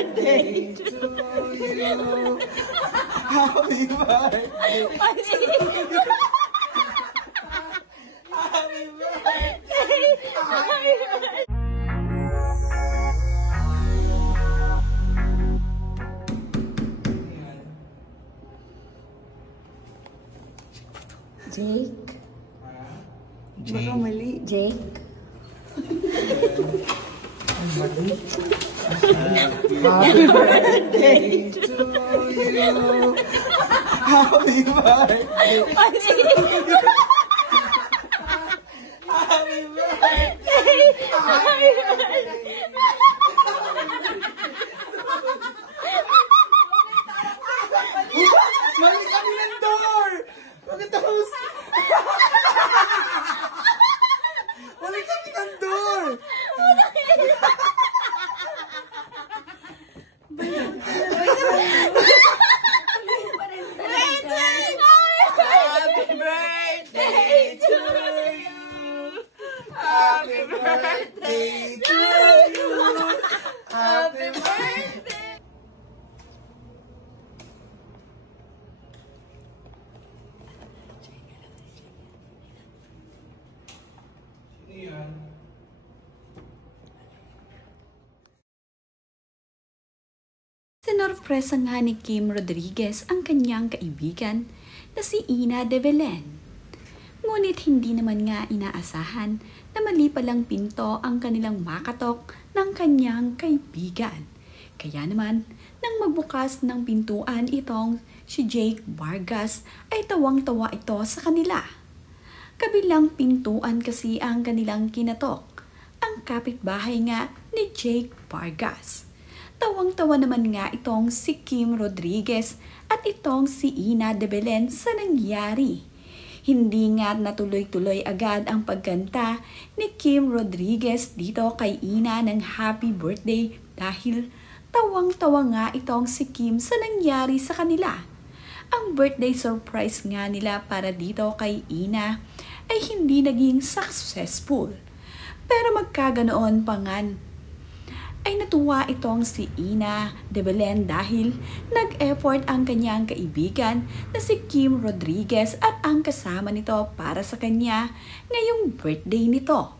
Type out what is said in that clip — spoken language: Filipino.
birthday to you. Happy birthday to you. Happy birthday. Jake? Baka mali. Jake? Mali. Happy birthday to you. Happy birthday to you. Happy birthday. Mali kami ng door! Pagkatapos! Mali kami ng door! Happy birthday to you! Happy birthday to you! Happy birthday! Sinorpresa nga ni Kim Rodriguez ang kanyang kaibigan na si Ina de Belen. Ngunit hindi naman nga inaasahan na mali palang pinto ang kanilang makatok ng kanyang kaibigan. Kaya naman, nang magbukas ng pintuan itong si Jake Vargas ay tawang-tawa ito sa kanila. Kabilang pintuan kasi ang kanilang kinatok, ang kapitbahay nga ni Jake Vargas. Tawang-tawa naman nga itong si Kim Rodriguez at itong si Ina de Belen sa nangyari. Hindi nga natuloy-tuloy agad ang pagkanta ni Kim Rodriguez dito kay Ina ng happy birthday dahil tawang-tawa nga itong si Kim sa nangyari sa kanila. Ang birthday surprise nga nila para dito kay Ina ay hindi naging successful. Pero magkaganoon pa nga ay natuwa itong si Ina de Belen dahil nag-effort ang kanyang kaibigan na si Kim Rodriguez at ang kasama nito para sa kanya ngayong birthday nito.